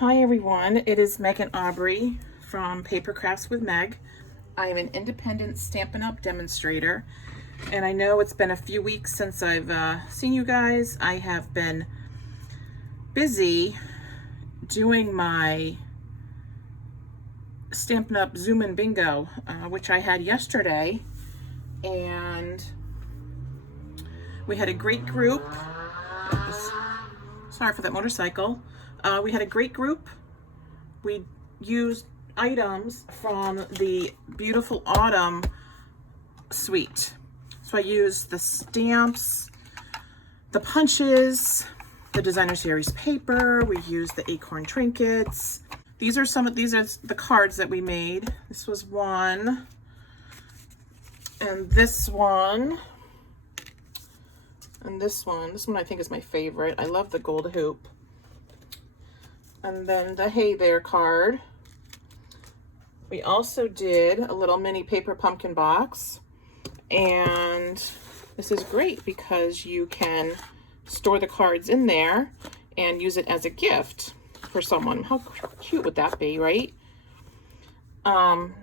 Hi everyone, it is Meg and Aubrey from Paper Crafts with Meg. I am an independent Stampin' Up! Demonstrator, and I know it's been a few weeks since I've seen you guys. I have been busy doing my Stampin' Up! Zoom and Bingo, which I had yesterday, and we had a great group. Sorry for that motorcycle. We had a great group. We used items from the Beautiful Autumn suite. So I used the stamps, the punches, the designer series paper. We used the acorn trinkets. These are the cards that we made. This was one, and this one, and this one. This one I think is my favorite. I love the gold hoop. And then the Hey There card. We also did a little mini paper pumpkin box. And this is great because you can store the cards in there and use it as a gift for someone. How cute would that be, right? And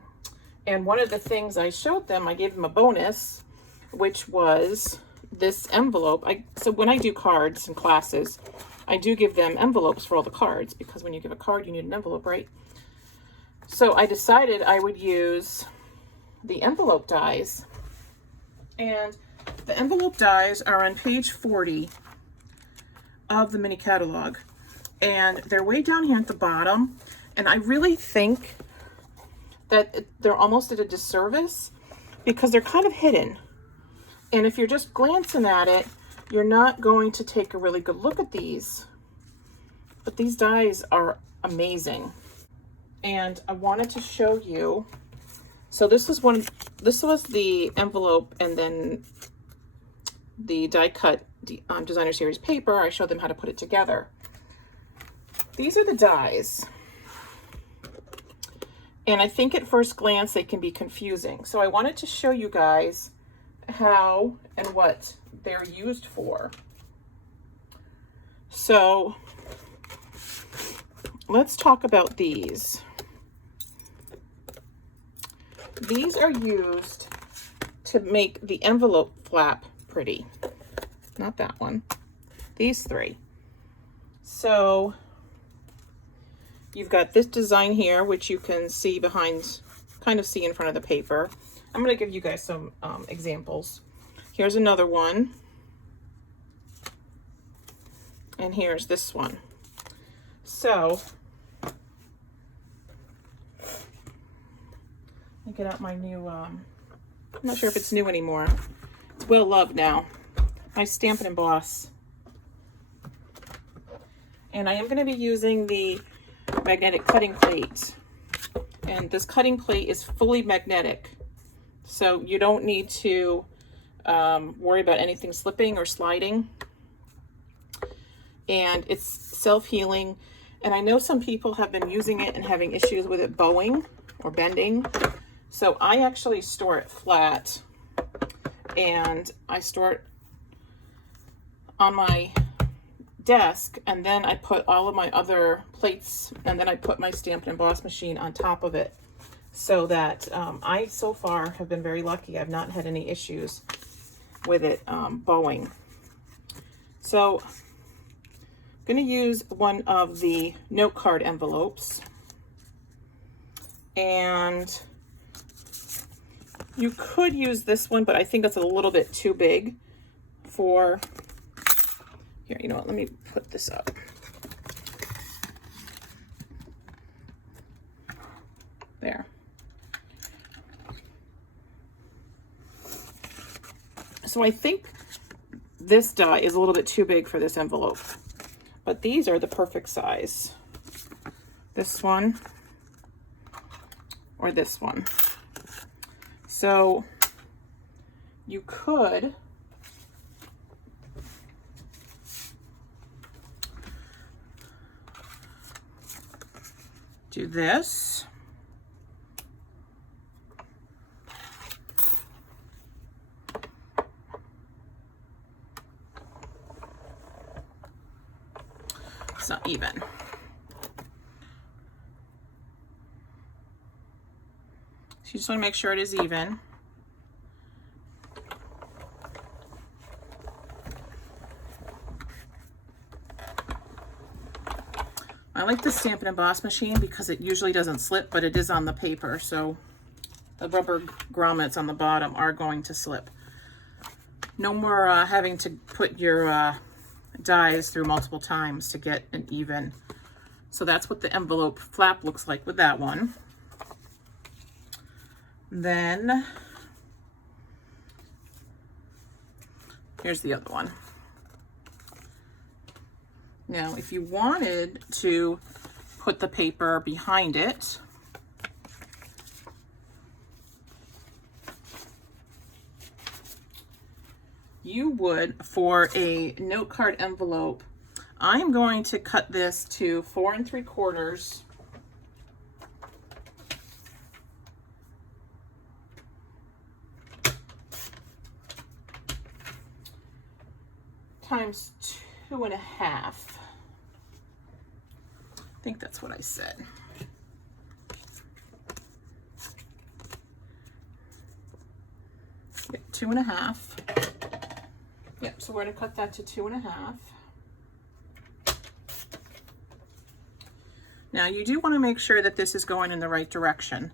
one of the things I showed them, I gave them a bonus, which was this envelope. So when I do cards in classes, I do give them envelopes for all the cards, because when you give a card, you need an envelope, right? So I decided I would use the envelope dies. And the envelope dies are on page 40 of the mini catalog. And they're way down here at the bottom. And I really think that they're almost at a disservice because they're kind of hidden. And if you're just glancing at it, you're not going to take a really good look at these. But these dies are amazing. And I wanted to show you. So this was the envelope, and then the die cut designer series paper. I showed them how to put it together. These are the dies. And I think at first glance they can be confusing. So I wanted to show you guys how and what they're used for. So let's talk about these. These are used to make the envelope flap pretty. Not that one. These three. So you've got this design here, which you can see behind, kind of see in front of the paper. I'm going to give you guys some examples. Here's another one. And here's this one. So, let me get out my new, I'm not sure if it's new anymore. It's well loved now. My Stampin' Emboss. And I am going to be using the magnetic cutting plate. And this cutting plate is fully magnetic. So you don't need to worry about anything slipping or sliding. And it's self-healing. And I know some people have been using it and having issues with it bowing or bending. So I actually store it flat. And I store it on my desk. And then I put all of my other plates. And then I put my Stampin' Emboss machine on top of it. So that I, so far, have been very lucky. I've not had any issues with it bowing. So I'm going to use one of the note card envelopes. And you could use this one, but I think it's a little bit too big for... Here, you know what? Let me put this up. There. So I think this die is a little bit too big for this envelope, but these are the perfect size. This one or this one. So you could do this. It's not even. So you just want to make sure it is even. I like the Stampin' Emboss machine because it usually doesn't slip, but it is on the paper, so the rubber grommets on the bottom are going to slip. No more having to put your dies through multiple times to get an even. So that's what the envelope flap looks like with that one. Then here's the other one. Now, if you wanted to put the paper behind it, you would, for a note card envelope, I'm going to cut this to 4 3/4 times 2.5. I think that's what I said. Yep, 2.5. Yep, so we're going to cut that to 2.5. Now you do want to make sure that this is going in the right direction.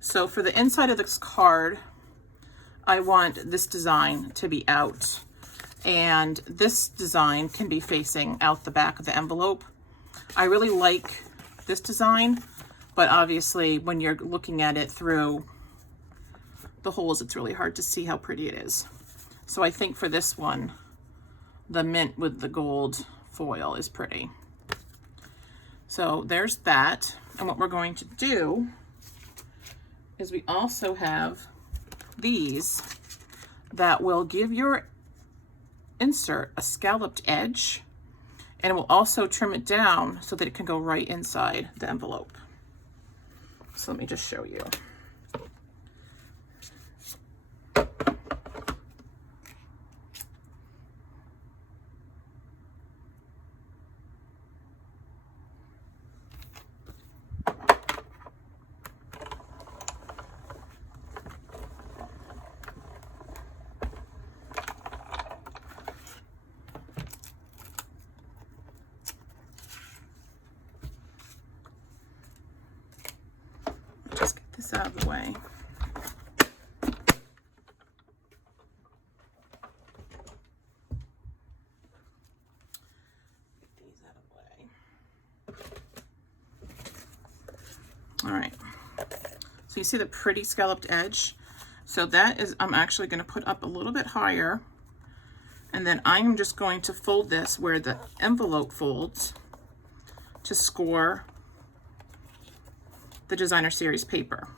So for the inside of this card, I want this design to be out. And this design can be facing out the back of the envelope. I really like this design, but obviously when you're looking at it through the holes, it's really hard to see how pretty it is. So I think for this one, the mint with the gold foil is pretty. So there's that. And what we're going to do is we also have these that will give your insert a scalloped edge, and it will also trim it down so that it can go right inside the envelope. So let me just show you. Just get this out of the way. Get these out of the way. All right. So you see the pretty scalloped edge? So that is, I'm actually going to put up a little bit higher. And then I'm just going to fold this where the envelope folds to score the Designer Series paper.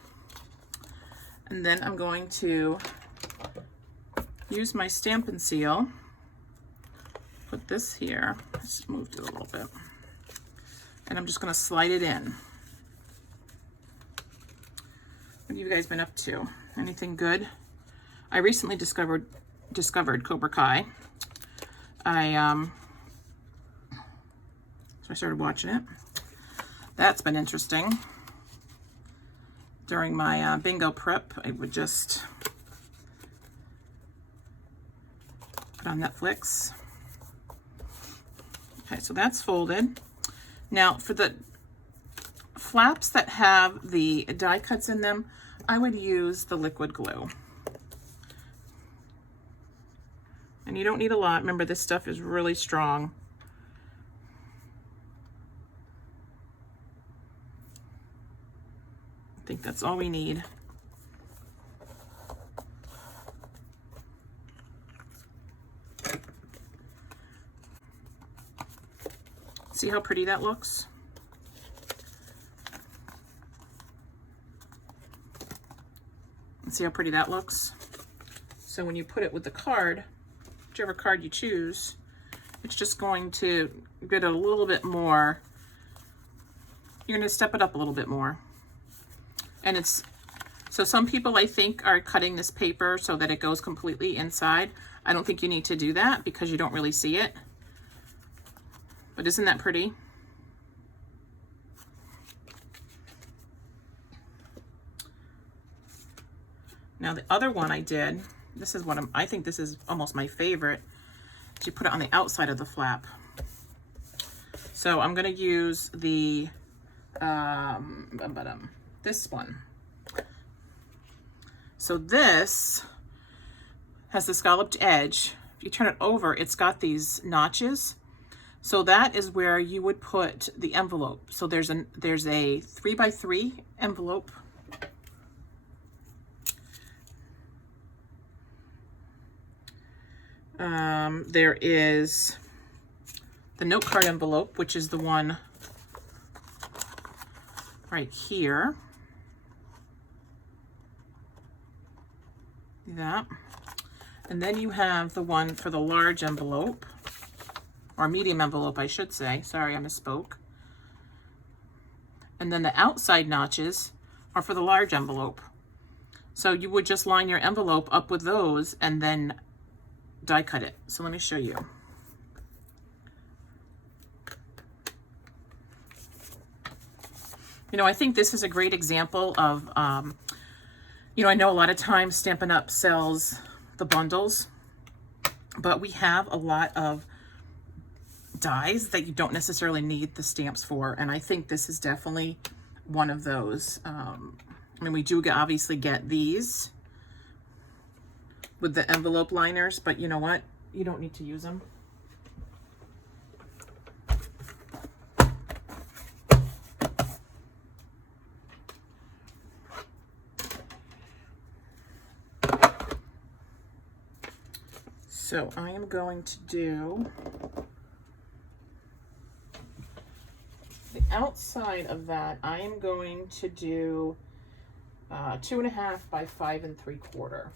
And then I'm going to use my Stampin' Seal, put this here, I just moved it a little bit, and I'm just going to slide it in. What have you guys been up to? Anything good? I recently discovered Cobra Kai. So I started watching it. That's been interesting. During my bingo prep, I would just put on Netflix. Okay, so that's folded. Now for the flaps that have the die cuts in them, I would use the liquid glue. And you don't need a lot. Remember, this stuff is really strong. I think that's all we need. See how pretty that looks? And see how pretty that looks? So when you put it with the card, whichever card you choose, it's just going to get a little bit more. You're going to step it up a little bit more. And it's, so some people I think are cutting this paper so that it goes completely inside. I don't think you need to do that because you don't really see it. But isn't that pretty? Now the other one I did, this is what I think this is almost my favorite, is you put it on the outside of the flap. So I'm going to use the, this one. So this has the scalloped edge. If you turn it over, it's got these notches. So that is where you would put the envelope. So there's a 3x3 envelope. There is the note card envelope, which is the one right here. See that? And then you have the one for the large envelope, or medium envelope, I should say. Sorry, I misspoke. And then the outside notches are for the large envelope. So you would just line your envelope up with those and then die cut it. So let me show you. You know, I think this is a great example of, you know, I know a lot of times Stampin' Up sells the bundles, but we have a lot of dies that you don't necessarily need the stamps for, and I think this is definitely one of those. I mean, we do obviously get these with the envelope liners, but you know what? You don't need to use them. So I am going to do the outside of that. I am going to do 2.5 by 5 3/4.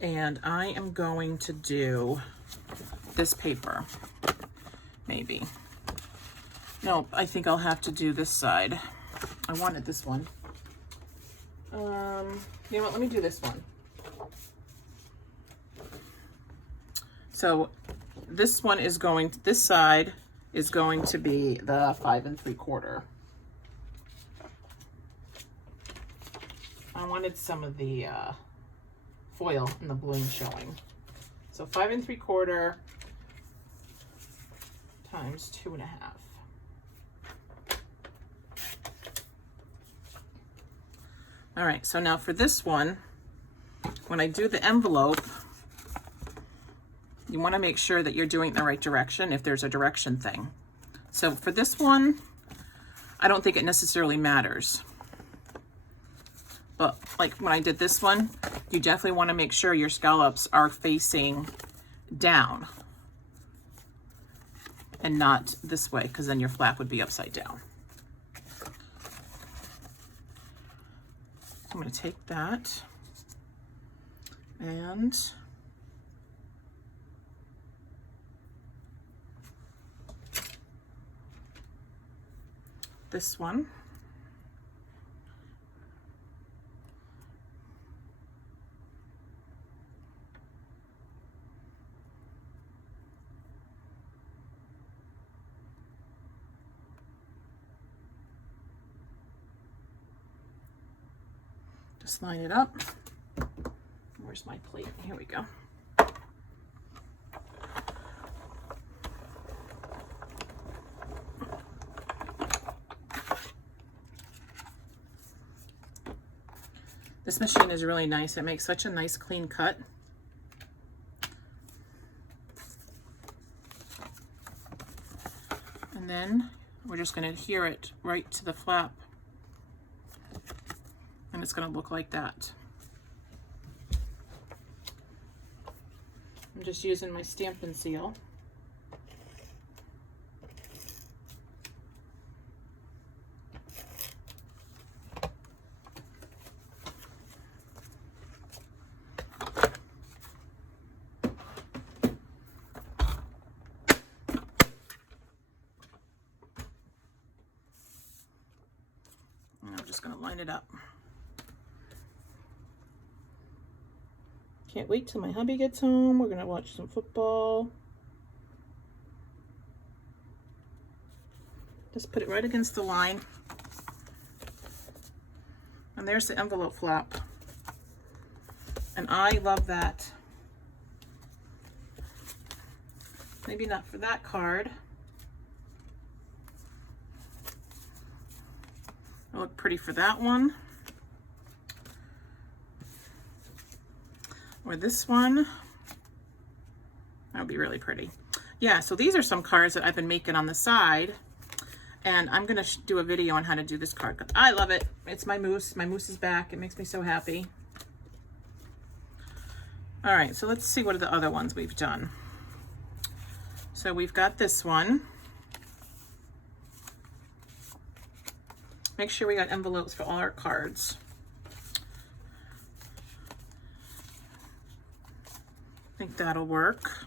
And I am going to do this paper, maybe. No, I think I'll have to do this side. I wanted this one. You know what, let me do this one. So this one is going, this side is going to be the 5 3/4. I wanted some of the foil and the bloom showing. So 5 3/4 times 2.5. All right, so now for this one, when I do the envelope, you want to make sure that you're doing it in the right direction if there's a direction thing. So for this one, I don't think it necessarily matters. But like when I did this one, you definitely want to make sure your scallops are facing down and not this way, because then your flap would be upside down. I'm going to take that and this one. Just line it up. Where's my plate? Here we go. This machine is really nice. It makes such a nice clean cut. And then we're just going to adhere it right to the flap. And it's going to look like that. I'm just using my Stampin' Seal. And I'm just going to line it up. Can't wait till my hubby gets home. We're gonna watch some football. Just put it right against the line. And there's the envelope flap. And I love that. Maybe not for that card. It'll look pretty for that one. Or this one. That would be really pretty. Yeah, so these are some cards that I've been making on the side. And I'm going to do a video on how to do this card, because I love it. It's my moose. My moose is back. It makes me so happy. All right, so let's see what are the other ones we've done. So we've got this one. Make sure we got envelopes for all our cards. I think that'll work.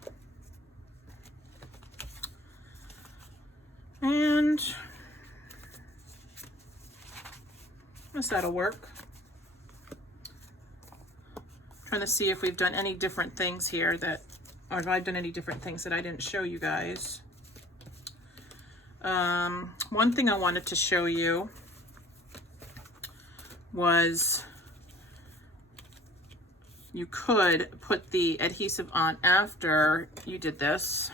And I guess that'll work. Trying to see if we've done any different things here that, or if I've done any different things that I didn't show you guys. One thing I wanted to show you was you could put the adhesive on after you did this.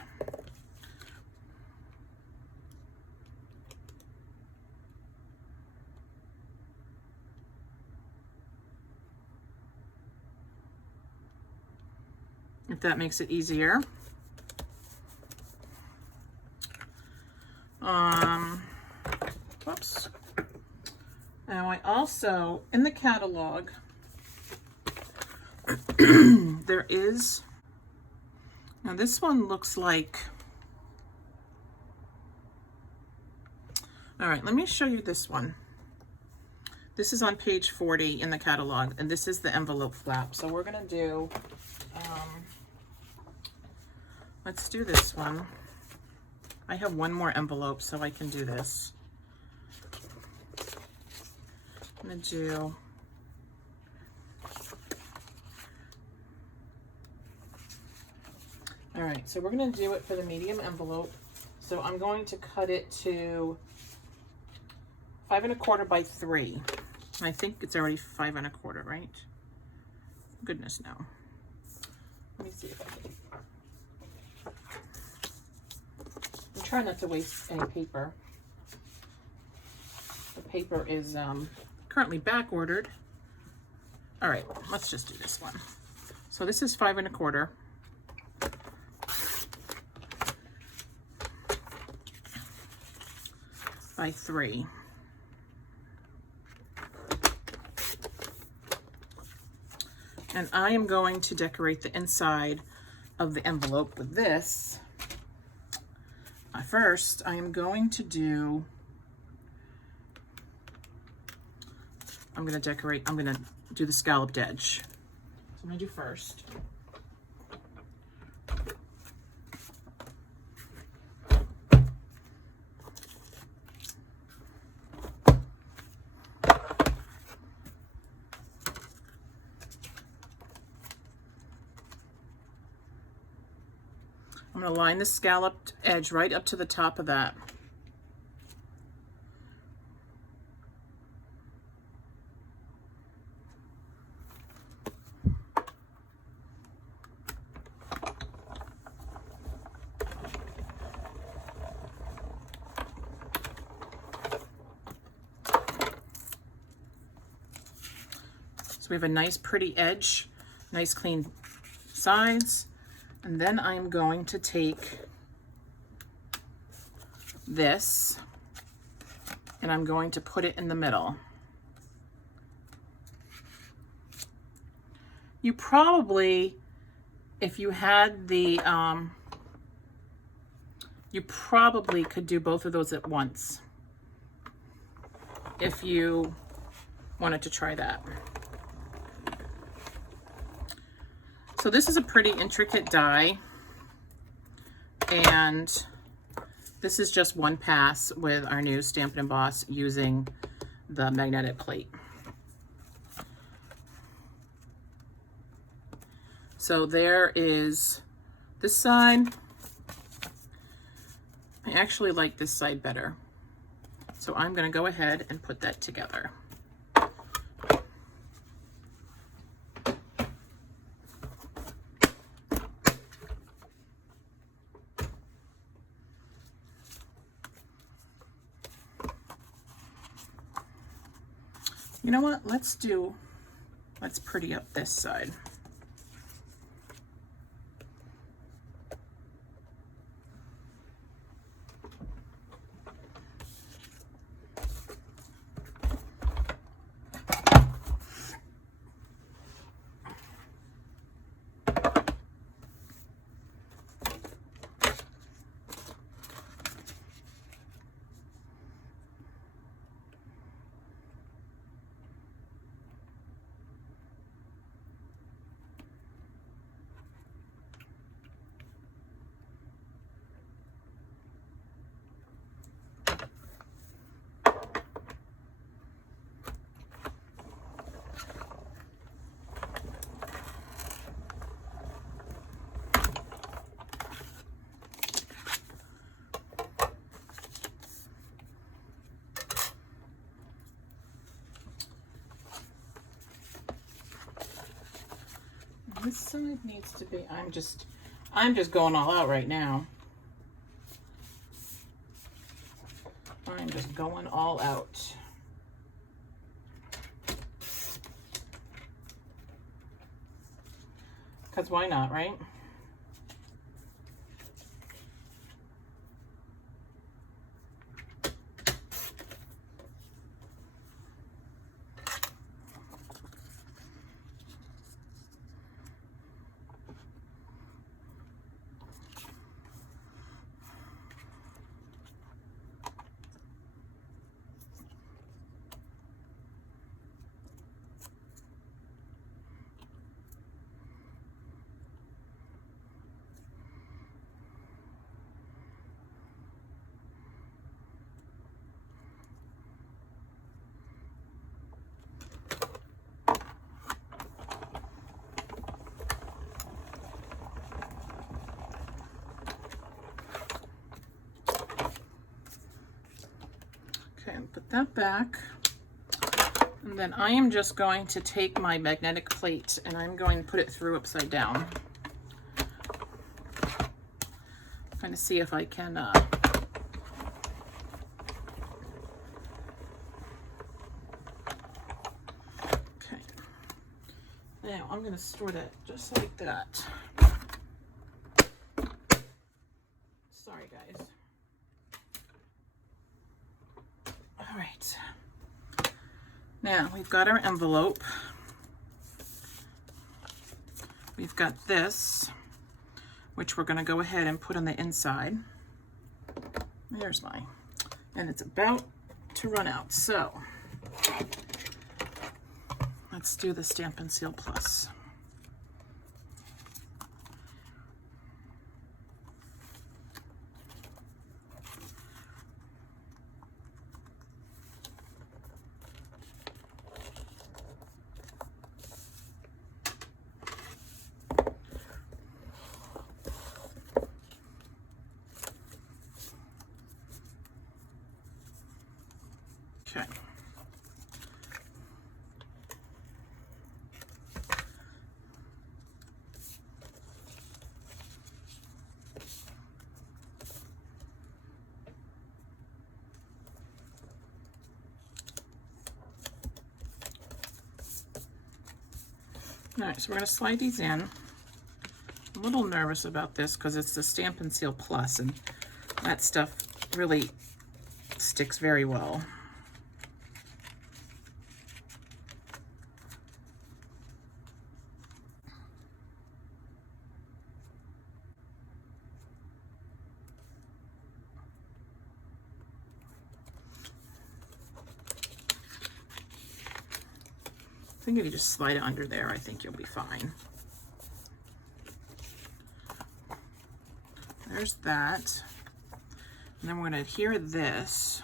If that makes it easier. Whoops. Now I also, in the catalog, there is, now this one looks like, all right, let me show you this one. This is on page 40 in the catalog, and this is the envelope flap. So we're gonna do, let's do this one. I have one more envelope, so I can do this. I'm gonna do, all right, so we're gonna do it for the medium envelope. So I'm going to cut it to 5 1/4 by 3. I think it's already 5 1/4, right? Goodness, no. Let me see if I can. I'm trying not to waste any paper. The paper is currently back ordered. All right, let's just do this one. So this is 5 1/4 by 3. And I am going to decorate the inside of the envelope with this. First, I am going to do, I'm going to do the scalloped edge. So I'm going to do first. I'm going to line the scalloped edge right up to the top of that. So we have a nice pretty edge, nice clean sides. And then I'm going to take this and I'm going to put it in the middle. You probably, if you had the, you probably could do both of those at once if you wanted to try that. So this is a pretty intricate die, and this is just one pass with our new Stampin' Emboss using the magnetic plate. So there is this side. I actually like this side better. So I'm going to go ahead and put that together. You know what? Let's pretty up this side. This side needs to be, I'm just going all out right now. I'm just going all out. Because why not, right? Okay, put that back. And then I am just going to take my magnetic plate and I'm going to put it through upside down. I'm going to see if I can okay. Now I'm going to store that just like that. Sorry guys. All right. Now we've got our envelope. We've got this, which we're going to go ahead and put on the inside. There's mine. And it's about to run out. So let's do the Stampin' Seal Plus. Okay. All right, so we're going to slide these in. I'm a little nervous about this because it's the Stampin' Seal Plus, and that stuff really sticks very well. I think if you just slide it under there, I think you'll be fine. There's that. And then we're going to adhere this.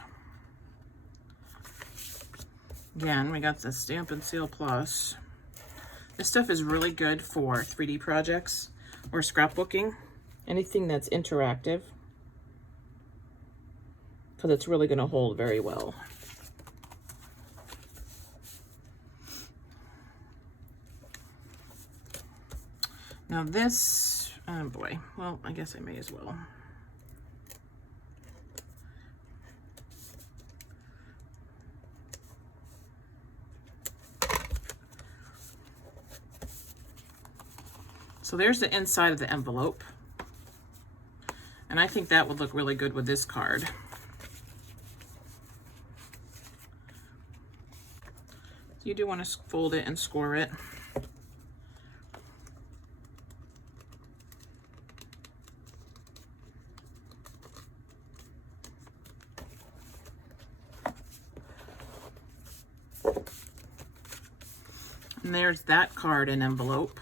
Again, we got the Stampin' Seal Plus. This stuff is really good for 3D projects or scrapbooking, anything that's interactive, because it's really going to hold very well. Now this, oh boy, well, I guess I may as well. So there's the inside of the envelope. And I think that would look really good with this card. You do want to fold it and score it. And there's that card and envelope.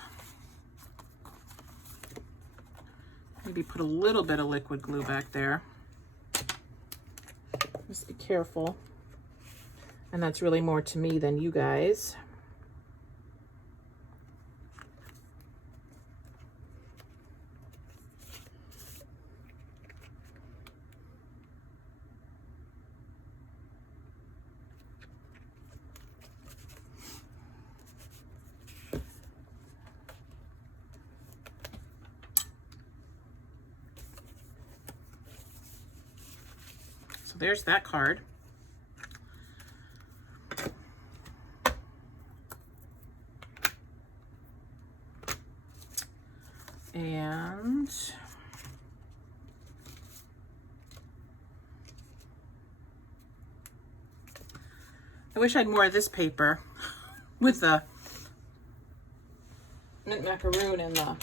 Maybe put a little bit of liquid glue back there. Just be careful. And that's really more to me than you guys. So there's that card. And I wish I had more of this paper with the mint macaroon and the,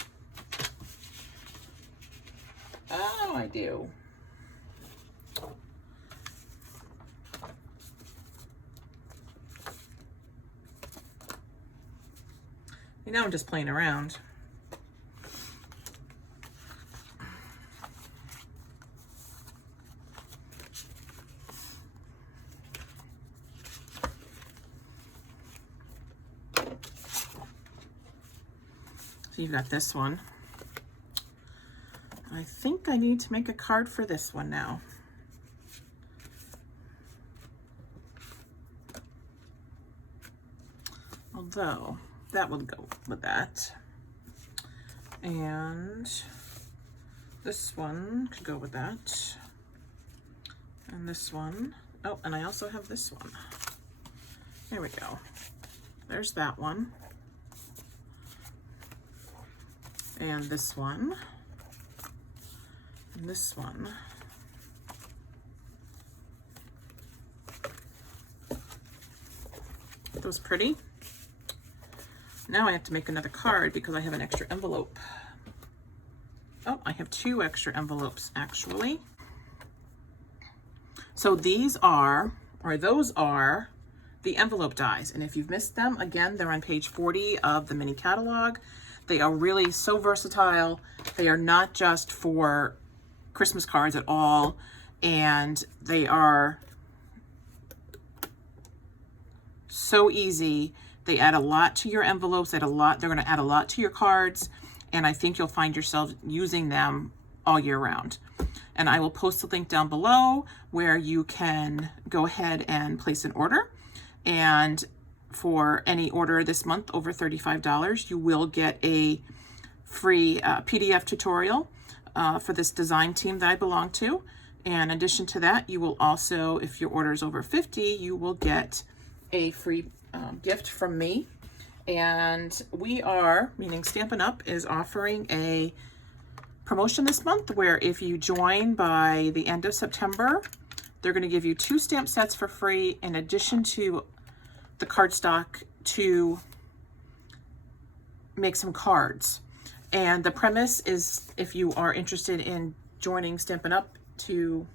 oh, I do. You know, I'm just playing around. So you've got this one. I think I need to make a card for this one now. Although that would go with that. And this one could go with that. And this one. Oh, and I also have this one. There we go. There's that one. And this one. And this one. Those pretty. Now I have to make another card because I have an extra envelope. Oh, I have 2 extra envelopes actually. So these are, or those are, the envelope dies. And if you've missed them, again, they're on page 40 of the mini catalog. They are really so versatile. They are not just for Christmas cards at all. And they are so easy. They add a lot to your envelopes. They're going to add a lot to your cards. And I think you'll find yourself using them all year round. And I will post the link down below where you can go ahead and place an order. And for any order this month over $35, you will get a free PDF tutorial for this design team that I belong to. And in addition to that, you will also, if your order is over 50, you will get a free gift from me. And we are, meaning Stampin' Up, is offering a promotion this month where if you join by the end of September, they're going to give you 2 stamp sets for free in addition to the cardstock to make some cards. And the premise is, if you are interested in joining Stampin' Up to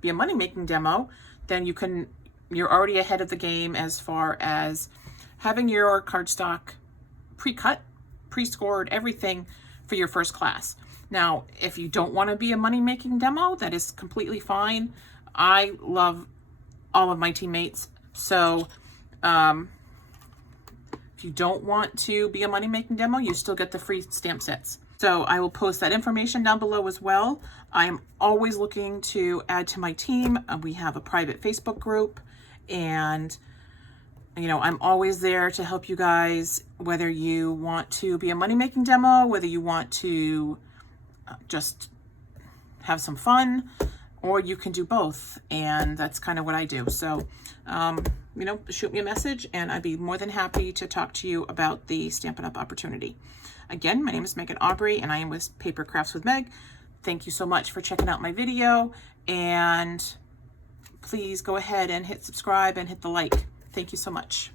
be a money-making demo, then you're already ahead of the game as far as having your cardstock pre-cut, pre-scored, everything for your first class. Now, if you don't want to be a money-making demo, that is completely fine. I love all of my teammates, so if you don't want to be a money-making demo, you still get the free stamp sets. So I will post that information down below as well. I am always looking to add to my team. We have a private Facebook group, and you know, I'm always there to help you guys, whether you want to be a money-making demo, whether you want to just have some fun, or you can do both. And that's kind of what I do. So you know, shoot me a message and I'd be more than happy to talk to you about the Stampin' Up! Opportunity. Again, my name is Megan Aubrey and I am with Paper Crafts with Meg. Thank you so much for checking out my video, and please go ahead and hit subscribe and hit the like. Thank you so much.